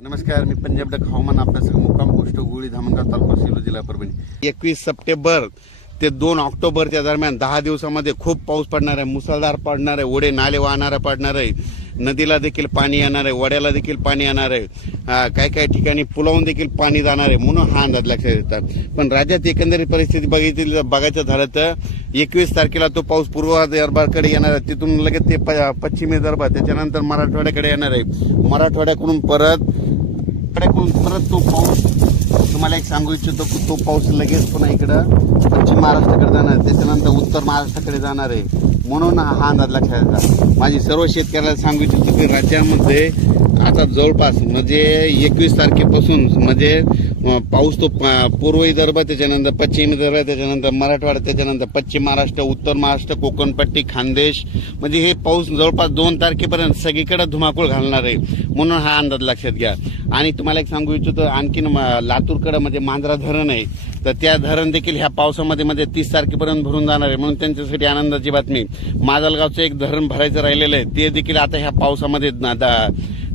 नमस्कार, मी पंजाब डक हवामान अभ्यासक मुक्काम पोस्ट गुळी धामणगाव तालुका सेलू जिल्हा परभणी. 21 सप्टेंबर ते 2 ऑक्टोबरच्या दरम्यान 10 दिवसामध्ये खूप पाऊस पडणार आहे, मुसळधार पडणार आहे, ओढे नाले वाहणारा पडणार आहे, नदीला देखील पाणी येणार आहे, वड्याला देखील पाणी येणार आहे, काही काही ठिकाणी पुलावून देखील पाणी जाणार आहे, म्हणून हा अंदाज लक्षात येतात. पण राज्यात एकंदरीत परिस्थिती बघायचं झालं तर 21 तारखेला तो पाऊस पूर्व विदर्भाकडे येणार आहे, तिथून लगेच ते पश्चिम विदर्भ, त्याच्यानंतर मराठवाड्याकडे येणार आहे, मराठवाड्याकडून परत तो पाऊस तुम्हाला एक सांगू इच्छितो की तो पाऊस लगेच पुन्हा इकडं पश्चिम महाराष्ट्राकडे जाणार, त्याच्यानंतर उत्तर महाराष्ट्राकडे जाणार आहे, म्हणून हा अंदाज लक्षात येतात. माझी सर्व शेतकऱ्याला सांगू इच्छितो की राज्यामध्ये आता जवळपास म्हणजे 21 तारखेपासून म्हणजे पाऊस तो पूर्व विदर्भ, त्याच्यानंतर पश्चिम विदर्भ, त्याच्यानंतर मराठवाडा, त्याच्यानंतर पश्चिम महाराष्ट्र, उत्तर महाराष्ट्र, कोकणपट्टी, खानदेश, म्हणजे हे पाऊस जवळपास 2 तारखेपर्यंत सगळीकडे धुमाकूळ घालणार आहे, म्हणून हा अंदाज लक्षात घ्या. आणि तुम्हाला एक सांगू इच्छितो, आणखीन लातूरकडे म्हणजे मांजरा धरण आहे, तर त्या धरण देखील ह्या पावसामध्ये 30 तारखेपर्यंत भरून जाणार आहे, म्हणून त्यांच्यासाठी आनंदाची बातमी. माजलगावचं एक धरण भरायचं राहिलेलं आहे, ते देखील आता ह्या पावसामध्ये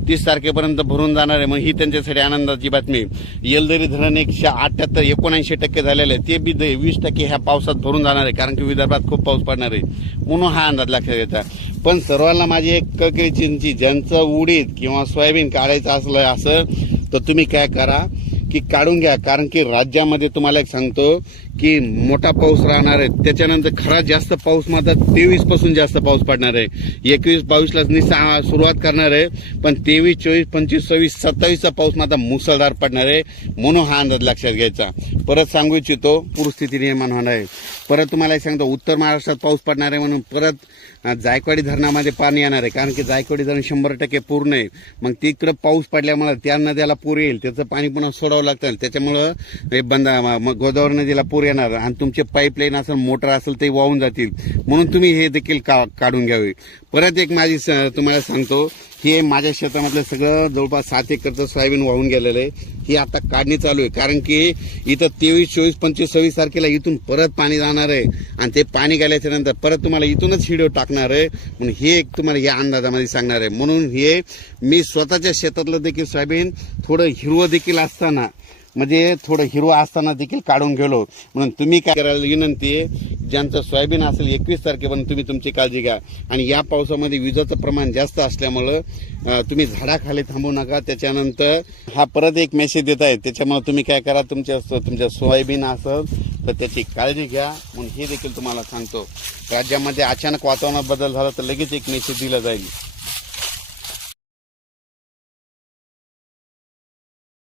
30 तारखेपर्यंत भरून जाणार आहे, मग ही त्यांच्यासाठी आनंदाची बातमी. येलदरी धरण 79% झालेलं आहे, ते बी 20% ह्या पावसात भरून जाणार आहे, कारण की विदर्भात खूप पाऊस पडणार आहे, म्हणून हा अंदाज लक्षात येतात. पण सर्वांना माझी एक कळकळी चिंची, ज्यांचं उडीद किंवा सोयाबीन काढायचं असलं असं तर तुम्ही काय करा की काढून घ्या, कारण की राज्यामध्ये तुम्हाला एक सांगतो की मोठा पाऊस राहणार आहे, त्याच्यानंतर खरा जास्त पाऊस मात्र 23 पासून जास्त पाऊस पडणार आहे. 21-22ला सुरुवात करणार आहे, पण 23, 24, 25, 26, 27चा पाऊस मात्र मुसळधार पडणार आहे, म्हणून हा अंदाज लक्षात घ्यायचा. परत सांगू इच्छितो, पूरस्थिती निर्माण होणार आहे. परत तुम्हाला एक सांगतो, उत्तर महाराष्ट्रात पाऊस पडणार आहे, म्हणून परत जायकवाडी धरणामध्ये पाणी येणार आहे, कारण की जायकवाडी धरण 100% पूर्ण आहे. मग तिकडं पाऊस पडल्यामुळे त्या नद्याला पूर येईल, त्याचं पाणी पुन्हा सोडावं लागतं, त्याच्यामुळं गोदावरी नदीला पूर येणार आणि तुमचे पाईपलाईन असेल, मोटर असेल ते वाहून जातील, म्हणून तुम्ही हे देखील काढून घ्यावे. परत एक माझी तुम्हाला सांगतो, हे माझ्या शेतामधलं सगळं जवळपास 7 एकरचं सोयाबीन वाहून गेलेलं आहे, ही आता काढणी चालू आहे, कारण की इथं 23, 24, 25, 26 तारखेला इथून परत पाणी जाणार आहे, आणि ते पाणी गेल्याच्या नंतर परत तुम्हाला इथूनच हिडो टाकणार आहे, म्हणून हे एक तुम्हाला या अंदाजामध्ये सांगणार आहे. म्हणून हे मी स्वतःच्या शेतातलं देखील सोयाबीन थोडं हिरवं देखील असताना, म्हणजे थोडं हिरवं असताना देखील काढून गेलो. म्हणून तुम्ही काय करायला विनंती आहे, ज्यांचं सोयाबीन असेल 21 तारखेपर्यंत तुम्ही तुमची काळजी घ्या. आणि या पावसामध्ये विजेचं प्रमाण जास्त असल्यामुळं तुम्ही झाडाखाली थांबू नका. त्याच्यानंतर हा परत एक मेसेज देत आहे, त्याच्यामुळे तुम्ही काय करा, तुमच्या सोयाबीन असेल तर त्याची काळजी घ्या, म्हणून हे देखील तुम्हाला सांगतो. राज्यामध्ये अचानक वातावरणात बदल झाला तर लगेच एक मेसेज दिला जाईल.